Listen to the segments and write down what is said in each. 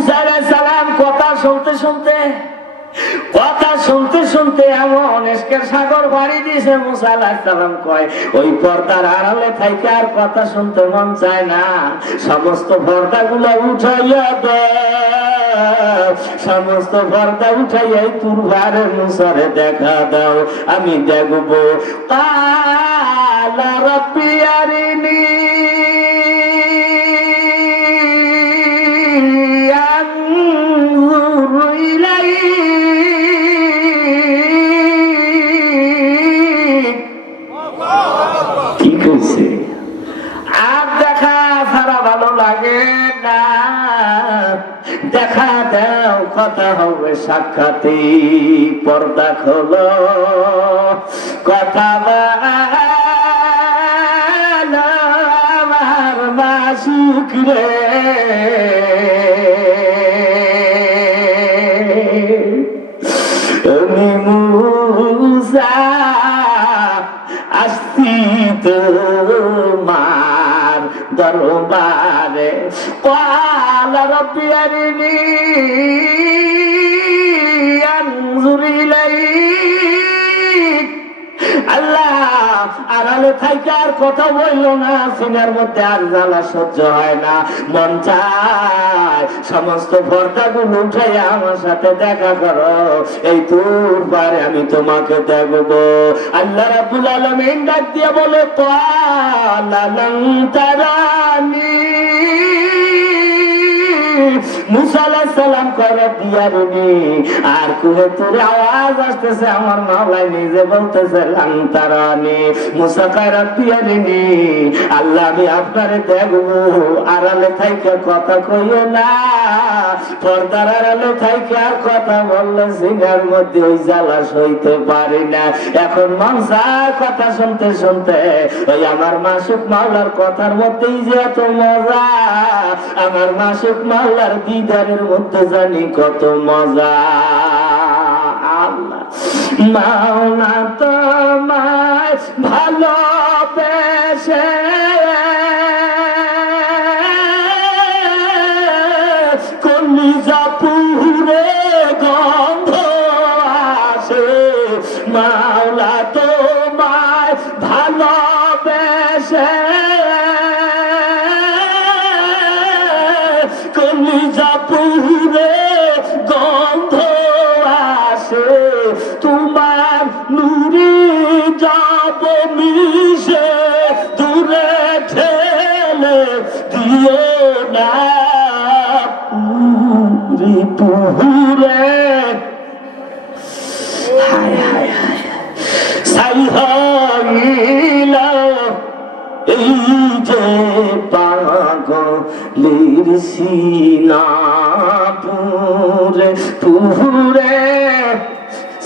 মুসা আলাইহিস সালাম কথা শুনতে শুনতে এমন এসকের সাগর বাড়ি দিয়েছে। মুসা আলাইহিস সালাম কয় ওই পর্দার আড়ালে থাইকে আর কথা শুনতে মন চায় না, সমস্ত পর্দাগুলো উঠাইয়া দে, সমস্ত পর্দা উঠাইয়া তোর ভারে মুসারে দেখা দাও, আমি দেখবো। কালা রাব্বি আরিনি আনজুর ইলাইক। কি কইছে? আর দেখা ছাড়া ভালো লাগে না, দেখা দাও, কথা হবে সাক্ষাতে, পর্দা খোলো, কথা বলো আমার মাসুক রে। আমি মুসা আসছি তোমার দরবারে। ক্বালা রাব্বি আরিনি আনজুর ইলাইক। আল্লাহ আড়ালে থাইকা আর কথা বলল না, সিনার মধ্যে আর জ্বালা সহ্য হয় না, মন চায় সমস্ত পর্দাগুলো উঠাইয়া আমার সাথে দেখা করো, এই তোর পারে আমি তোমাকে দেখবো। আল্লাহ রাব্বুল আলামিন ডাক দিয়ে বলে ক্বালা লান তারানি। মুসা আলাইহিস সালাম কয় রাব্বি আরিনি, আর কুহে তোর আওয়াজ আসতেছে, আমার মাওলা নিজে বলতেছে লান তারানি। মুসা কয় রাব্বি আরিনি, আল্লাহ আমি আপনারে দেখবো, আড়ালে থাইকা কথা কইও না, পর্দার আড়ালে থাইকা আর কথা বললে সিনার মধ্যে ওই জ্বালা সইতে পারি না। এখন মন চায় কথা শুনতে শুনতে ওই আমার মাসুক মাওলার কথার মধ্যেই যে এত মজা, আমার মাসুক মাওলার দিদারের মধ্যে জানি কত মজা। আল্লাহ মাওলা তোমায় ভালোবেসে কলিজা পুরে গন্ধ আসে, মাওলা তোমায় ভালোবেসে কলিজা পুরে গন্ধ আসে, তোমার নুরি যাব মিশে দূরে ঠেলে দিও না পুরি পুরে। হায় হায় হায় সাই হইল এই যে পাগলের সিনা পুরে পুরে,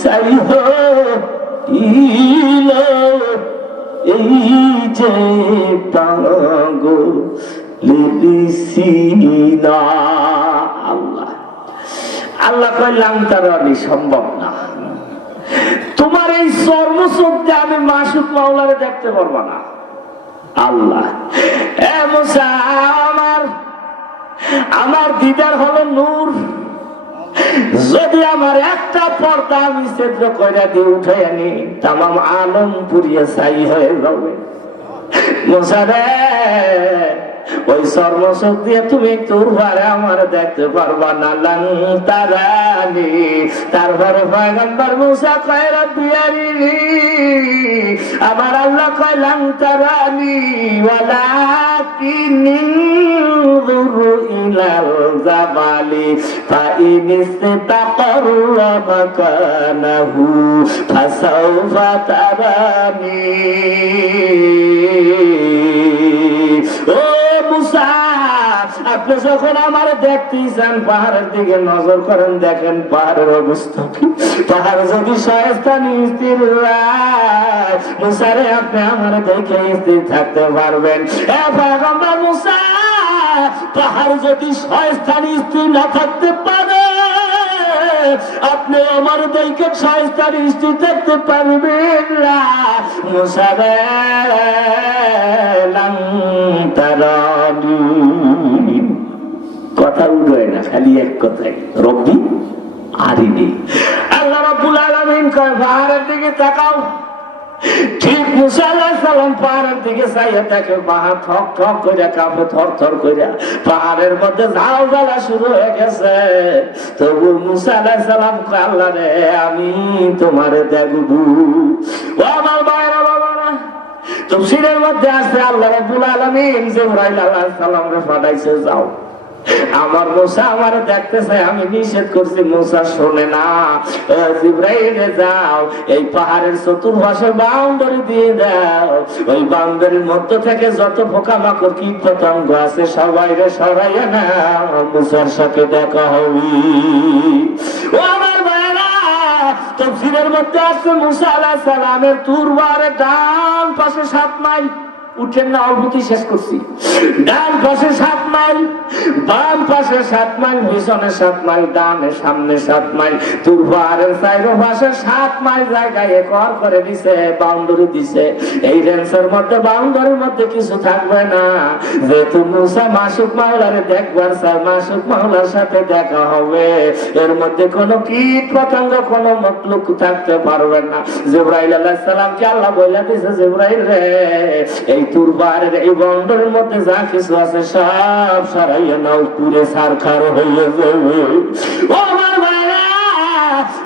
সাই হইল এই যে পাগলের সিনা। আল্লাহ আল্লাহ কইলাম তার সম্ভব না, তোমার এই চর্মচোখ দিয়ে আমি মাসুক মাওলারে দেখতে পারবো না। আল্লাহ এ মুসা, আমার দিদার হলো নূর, যদি আমার একটা পর্দা আমি ছিদ্র কইরা দিয়ে উঠে আনি তামাম আলম পুরিয়া ছাই হয়ে যাবে। মুসা রে, ওই চর্মচোখ দিয়ে তুমি তোর ভারে আমার দেখতে পারবা না, লান তারানি। তারপরে পয়গম্বর মুসা কয় রাব্বি আরিনি, আমার আল্লাহ কয় লান তারানি ওয়ালাকিন ইনজুর ইলাল জাবালি ফাইন ইসতাকাররা মাকানাহু ফাসাউফা তারানি। ও মুসা, আপনি যখন আমার দেখতে চান পাহাড়ের দিকে নজর করেন, দেখেন পাহাড়ের অবস্থা কি। পাহাড় যদি শয়তানি স্থির মুসারে আপনি আমার দেখে স্থির থাকতে পারবেন। পয়গম্বর মুসা, পাহাড় যদি শয়তানি স্থির না থাকতে পারে, আপনি আমার দেখে শয়তানি স্থির থাকতে পারবেন না। মুসা রে, লান তারানি, কথা কথা উড়ে না, খালি এক কথাই রব্বি আরিনি। আল্লাহ রাব্বুল আলামিন কয় পাহাড়ের দিকে তাকাও। ঠিক মুসা আলাইহিস সালাম পাহাড়ের দিকে চাইয়া দেখে পাহাড় ঠক ঠক করে কাঁপে, থর থর করে। পাহাড়ের মধ্যে ঝাউ জ্বালা শুরু হয়ে গেছে। তবু মুসা আলাইহিস সালাম কয় আল্লাহ রে আমি তোমারে দেখব। ও আমার ভাইরা বাবারা, তাফসীরের মধ্যে আছে আল্লাহ রাব্বুল আলামিন জিবরাইল আলাইহিস সালামকে পাঠাইছে, যাও আমার মুসা আমার দেখতে চাই, আমি নিষেধ করছি, মুসা শোনে না। জিবরাইল যাও এই পাহাড়ের চতুর্পাশে বাউন্ডারি দিয়ে দাও, ওই বাউন্ডারির মধ্য থেকে যত পোকামাকড় কীট পতঙ্গ আছে সবাই রে সরাইয়া না, মুসার সাথে দেখা হবে। ও আমার ভাইরা, তাফসীরের মধ্যে আছে মুসা আলাইহিস সালামের তুরবারের ডান পাশে 7 মাইল, উঠেন না অল্পতি শেষ করছি, ডান পাশে 7 মাইল, বাম পাশে 7 মাইল, পিছনে 7 মাইল, ডানে সামনে 7 মাইল, তুরবারের চাইরো পাশে 7 মাইল জায়গায় একর করে দিছে, বাউন্ডারি দিছে। এই রেঞ্জের মধ্যে বাউন্ডারির মধ্যে কিছু থাকবে না। যেহেতু মুসা মাসুক মাওলারে দেখবার চায়, মাসুক মাওলার সাথে দেখা হবে, এর মধ্যে কোনো কীট পতঙ্গ কোনো মখলুক থাকতে পারবে না। জিবরাইল আলাইহিস সালামকে আল্লাহ বলে দিয়েছে, জিবরাইল রে এই তুরবারের এই বাউন্ডারির মধ্যে যা কিছু আছে সব সরাইয়া নাও, পুরে সারখার হয়ে যাবে। ও আমার ভাইরা,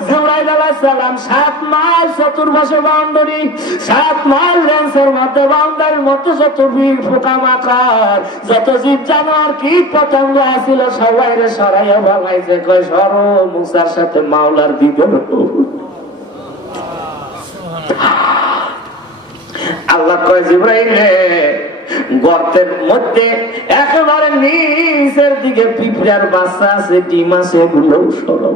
জিবরাইল আলাইহিস সালাম 7 মাইল চতুর্পাশে বাউন্ডারি, 7 মাইল রেঞ্জের মধ্যে বাউন্ডারির মধ্যে যত পোকামাকড়, যত জীব জানোয়ার কীট পতঙ্গ আছিল সবাইরে সরাইয়া বলাইছে, কয় সরো মুসার সাথে মাওলার দিবেন। আল্লাহ কয় জিবরাইল রে গর্তের মধ্যে একেবারে নিচের দিকে পিঁপড়ার বাচ্চা আছে, ডিম আছে, এগুলো সরাও।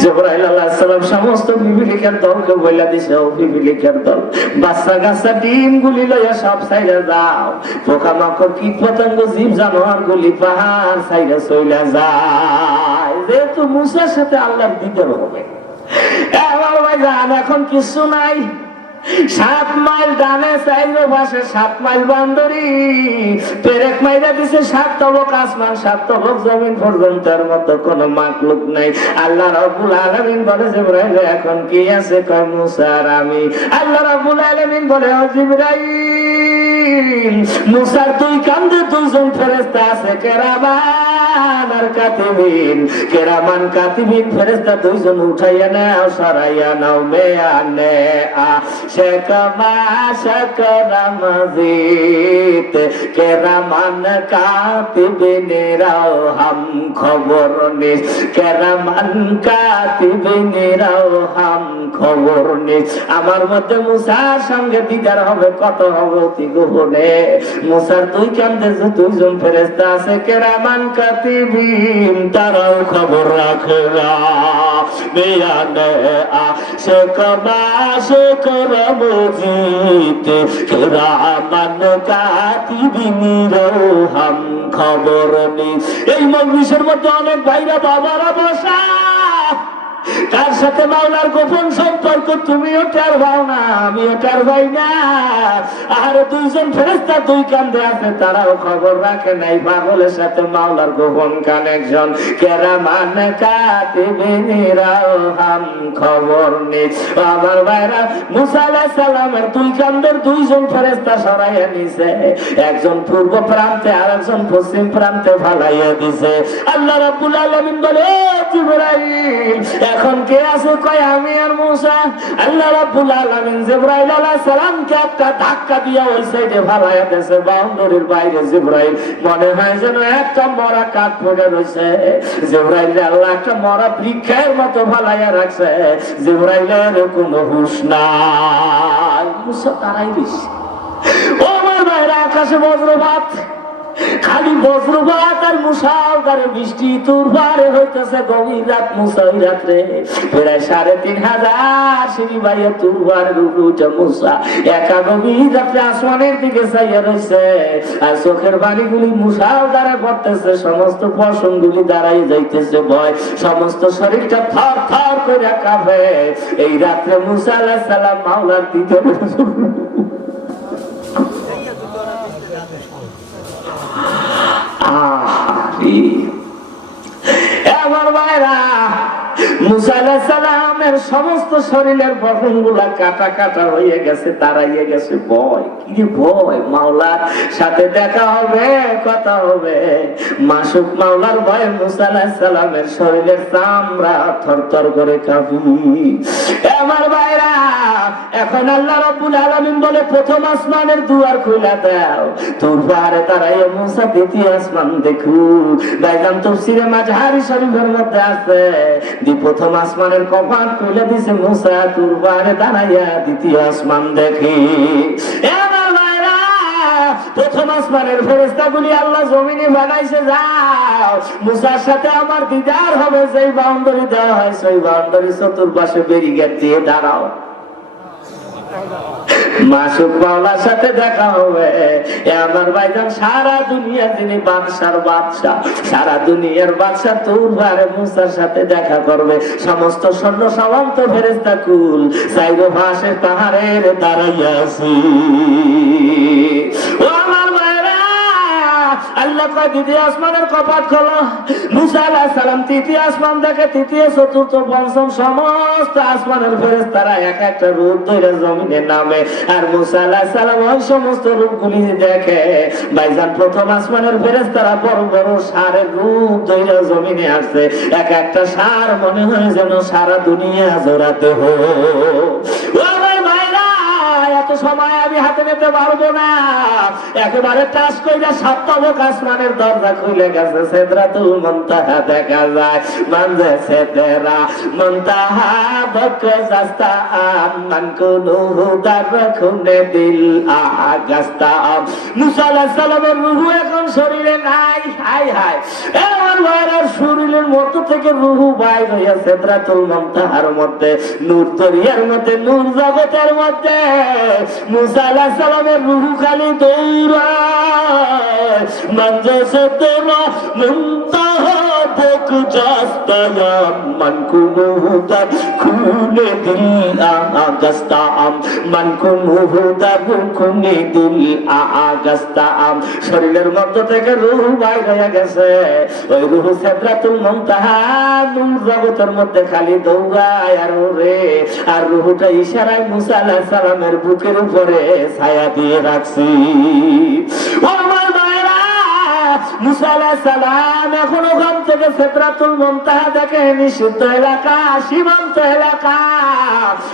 জিবরাইল আলাইহিস সালাম সমস্ত পিপিলিকার দলকে বইলা দিছে, ও পিপিলিকার দল বাচ্চা গাছা ডিম গুলি লইয়া সব সাইডে যাও, পোকামাকড় কীট পতঙ্গ জীব জানোয়ার গুলি পাহাড় সাইডে চইলা যায়। যেহেতু মুসার সাথে আল্লাহর দিদার হবে, আমার ভাই জান এখন কিছু নাই। 7 মাইল ডানে চাইলো পাশে 7 মাইল বাউন্ডারি, পেরেক মাইরা দিছে 7 তবক আসমান 7 তবক জমিন পর্যন্ত, এর মধ্যে কোনো মাখলুক নাই। আল্লাহ রাব্বুল আলামিন বলে জিবরাইল এখন কি আছে? কয় মুসা আর আমি। আল্লাহ রাব্বুল আলামিন বলে ও জিবরাইল, মুসার 2 কাঁধে 2জন ফেরেশতা আছে, কেরামান আর কাতিবিন। কেরামান কাতিবিন ফেরেশতা 2জন উঠাইয়া নাও, সরাইয়া নাও, মেয়ানে আ শেকমা শেকরাম জিত কেরামান কাতিবিনেরাও হাম খবর নিস, কেরামান কাতিবিনেরাও হাম খবর নিস। আমার মধ্যে মুসার সঙ্গে দিদার হবে, কত হবে অতি গোপনে। মুসার 2 কাঁধে 2জন ফেরেশতা আছে, কেরামান কাতিবিন, তারাও খবর রাখে না। মেয়ানে আ শেকমা শেকরাম জিত কেরামান কাতিবিনেরাও হাম খবর নিস। এই মজলিসের মধ্যে অনেক ভাইরা বাবারা বসা, তার সাথে মাওলার গোপন সম্পর্ক তুমিও টের পাও না, আমিও টের পাই না। আর 2জন ফেরেশতা 2 কাঁধে আছে, তারাও খবর রাখে নাই। পাগলের সাথে মাওলার গোপন কানেকশন, কেরামান কাতিবিনেরাও হাম খবর নিস। আমার ভাইরা, মুসা আলাইহিস সালামের 2 কাঁধের 2জন ফেরেশতা সরাইয়া নিছে, একজন পূর্ব প্রান্তে আর একজন পশ্চিম প্রান্তে ফালাইয়া দিছে। আল্লাহ রাব্বুল আলামিন বলে জিবরাইল এখন কে আছে? কয় আমি আর মুসা। আল্লাহ রাব্বুল আলামিন জিবরাইল আলাইহিস সালামকে একটা ধাক্কা দিয়া ওই সাইডে ফালাইয়া দিয়েছে, বাউন্ডারির বাইরে। জিবরাইল মনে হয় যেন একটা মরা কাঠ পড়ে রইছে। জিবরাইল আল্লাহ একটা মরা বৃক্ষের মতো ফালাইয়া রাখছে, জিবরাইলের কোনো হুঁশ নাই। মুসা তারাই দিছে। ও আমার ভাইরা, আকাশে বজ্রপাত, খালি বজ্রপাত আর মুষলধারে বৃষ্টি। তুরবারে হইতেছে গভীর রাত। মুসা ওই রাত্রে প্রায় 3500 সিঁড়ি বাইয়া তুরবারের উপরে উঠে মুসা একা গভীর রাত্রে আসমানের দিকে চাইয়া রয়েছে, আর চোখের বাড়িগুলি মুষলধারে পড়তেছে, সমস্ত পশম গুলি দাঁড়াই যাইতেছে ভয়, সমস্ত শরীরটা থর থর করে কাঁপে। এই রাত্রে মুসা আলাইহিস সালাম মাওলার দিতে আমার ভাইরা, মুসা আলাইহিস সালামের সমস্ত শরীরের পশমগুলা কাটা কাটা হয়ে গেছে, তাড়াইয়ে গেছে ভয়। কি ভয়? মাওলার সাথে দেখা হবে, কথা হবে। মাসুক মাওলার ভয়ে মুসা আলাইহিস সালামের শরীরের চামড়া থরথর করে কাঁপি। আমার ভাইরা, এখন আল্লাহ রাব্বুল আলামিন বলে প্রথম আসমানের দুয়ার খুলে দাও। তোর পাহাড়ে দাঁড়াইয়া মুসা দ্বিতীয় আসমান দেখু। ভাইজান তাফসীরে মাযহারি শরীফের মধ্যে আছে, প্রথম আসমানের কপাট খুলে দিছে, মুসা তোর পাহাড়ে দাঁড়াইয়া দ্বিতীয় আসমান দেখি। আমার ভাইরা, প্রথম আসমানের ফেরেশতাগুলি আল্লাহ জমিনে বানাইছে, যাও মুসার সাথে আমার দিদার হবে। যেই বাউন্ডারি দেওয়া হয় সেই বাউন্ডারি চতুর্পাশে ব্যারিকেড দিয়ে দাঁড়াও, মাসুক মাওলার সাথে দেখা হবে। আমার ভাইজান, সারা দুনিয়া যিনি বাদশার বাদশাহ, সারা দুনিয়ার বাদশাহ তোর ভারে মুসার সাথে দেখা করবে। সমস্ত সৈন্য সামন্ত ফেরেশতা কুল চাইরো পাশে পাহাড়ের দাঁড়াইয়া আছি। ও আমার ভাইরা, আল্লাহ কয় দ্বিতীয় আসমানের কপাট খোলো। মুসা আলাইহিস সালাম তৃতীয় আসমান দেখে, তৃতীয় চতুর্থ পঞ্চম সমস্ত আসমানের ফেরেশতারা এক একটা রূপ ধরে জমিনে নামে। আর মুসা আলাইহিস সালাম ওই সমস্ত রূপগুলি দেখে। ভাইজান, প্রথম আসমানের ফেরেশতারা বড় বড় ষাঁড়ের রূপ ধরে জমিনে আসছে। এক একটা ষাঁড় মনে হয় যেন সারা দুনিয়া জোড়াতে এত সময় আমি হাতে নিতে পারবো না। একেবারে টাচ কইরা সাপ্তাহিক আসমানের দরজা খুলে গেছে। সিদরাতুল মুনতাহা দেখা যায়, মানজে সিদরা মুনতাহা বকজাস্তা মান কুনু দারখুনে দিল আগাস্তা। মুসা আলাইহিস সালামের রূহ এখন শরীরে নাই। হায় হায়, এমন ভাইরার শরীরের মধ্যে থেকে রূহ বাইর হইয়া সিদরাতুল মুনতাহার মধ্যে, নূর দরিয়ার মধ্যে, নূর জগতের মধ্যে মুসা আলাইহিস সালামের রূহ খালি দৌড়ায়। মঞ্জে সিদরা মুনতাহা বকজাস্তা মান কুনু দারখুনে দিল আগাস্তা মান কুনু দারখুনে দিল আগাস্তা। শরীরের মধ্য থেকে রূহ বাইর হয়ে গেছে। ওই রূহ সিদরাতুল মুনতাহা নূর জগতের মধ্যে খালি দৌড়ায় আর ওরে। আর রূহটা ইশারায় মুসা আলাইহিস সালামের বুকের উপরে ছায়া দিয়ে রাখছি। ও আমার ভাইরা, মুসা আলাইহিস সালাম এখন ওখান থেকে সিদরাতুল মুনতাহা দেখে নিষিদ্ধ এলাকা, সীমান্ত এলাকা।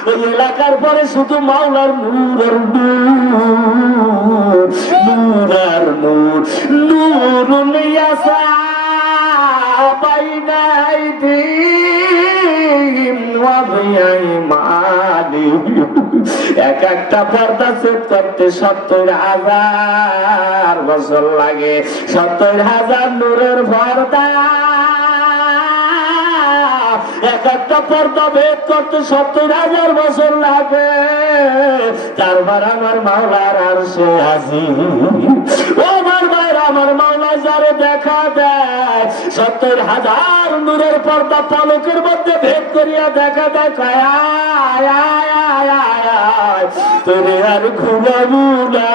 ওই এলাকার পরে শুধু মাওলার নূর আর নূর, নূর আর নূর, নূর নিয়াসা বাইনা আইদিহিম ওয়া বিআইমানিহিম। এক একটা পর্দা সেট করতে 70,000 বছর লাগে। 70,000 নূরের পর্দা, এক একটা পর্দা ভেদ করতে 70,000 বছর লাগে। তারপর আমার মাওলার আরশে আজিম। ও আমার ভাইরা, আমার মাওলা যারে দেখা দেয় 70,000 নূরের পর্দা পালকের মধ্যে ভেদ করিয়া দেখা দেয়। আয় আয় আয় আয় আয়, তোরে আর ঘুমাবো না।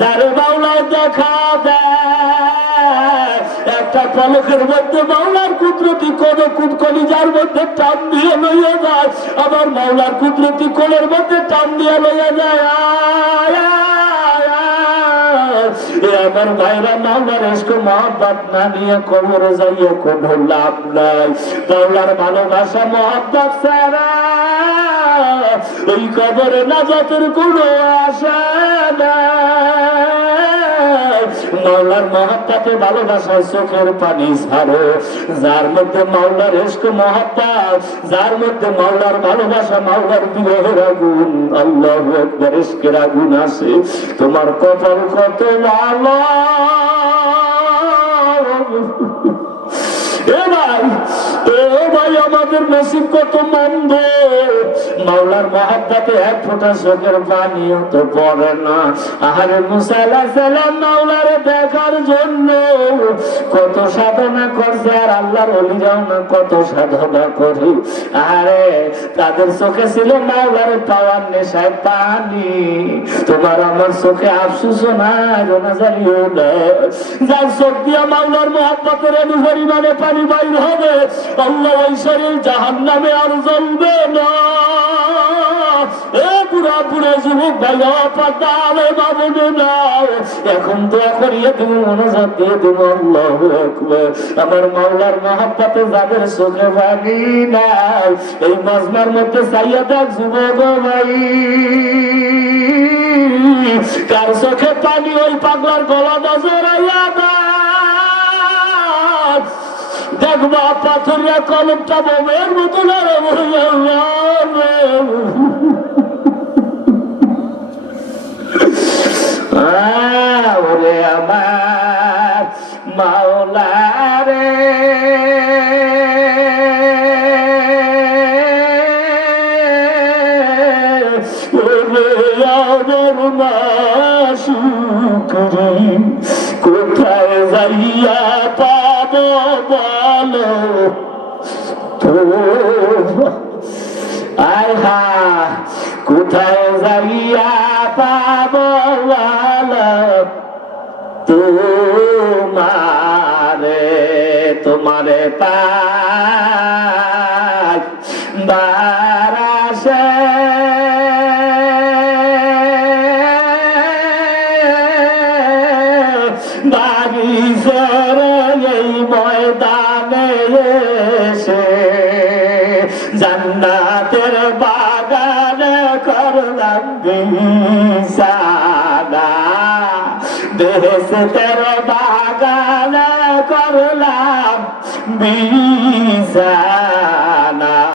যারে মাওলা দেখা দেয় একটা পলকের মধ্যে মাওলার কুদরতি কোন কলিজার মধ্যে টান দিয়ে লইয়া যায়। আমার মাওলার কুদরতি কোলের মধ্যে টান দিয়ে লইয়া যায়। আমার ভাইরা, মাওলার ইশক মহব্বত না নিয়ে কবরে যাইয়া কোনো লাভ নাই। মাওলার ভালোবাসা মহব্বত ছাড়া ওই কবরে নাজাতের কোনো আশা নাই। মাওলার মহব্বতে ভালোবাসায় চোখের পানি ছাড়ো। যার মধ্যে মাওলার ইশক মহব্বত, যার মধ্যে মাওলার ভালোবাসা, মাওলার বিরহের আগুন, আল্লাহু আকবার, ইশকের আগুন আছে, তোমার কপাল কত ভালো। এ ভাই, আমাদের আমাদের নসিব কত মন্দ, মাওলার মহব্বতে এক ফোঁটা চোখের পানিও তো পড়ে না। আহারে মুসা আলাইহিস সালাম মাওলারে দেখার জন্য কত সাধনা করছে, আর আল্লাহর ওলিরাও না কত সাধনা করে। আরে তাদের চোখে ছিল মাওলারে পাওয়ার নেশায় পানি, তোমার আমার চোখে আফসোসও নাই, রোনা জ্বালিও না। যার চোখ দিয়া মাওলার মহব্বতের এত পরিমাণে পানি বাইর হবে, আল্লাহ ওই শরীর জাহান্নামে আর জ্বলবে না। এ পুরা পুরা যুবক ভাইয়া পাতা আলে বাবনে নাও, এখন দোয়া করিয়ে তুমি মনোযোগ দিয়ে তুমি আল্লাহু আকবার। আমার মাওলার মহব্বতে যাদের চোখে পানি নাই, এই মাজমার মধ্যে চাইয়া দেখ যুবক ভাই, কার চোখে পানি ওই পাগলার গলা দজরাইয়া দেখবা পাথরিয়া কলমটা বোমের মতো নরম হইয়া ওরে আমার মাওলা রে, কোথায় যাইয়া পাবো বলো তো, আয় হা কোথায় যাইয়া পাবো বলো তোমারে, তোমারে পাই বারাসে এই ময়দানে এসে জান্নাতের বাগানে করলাম বিছানা, বেহেশতের বাগানে করলাম বিছানা।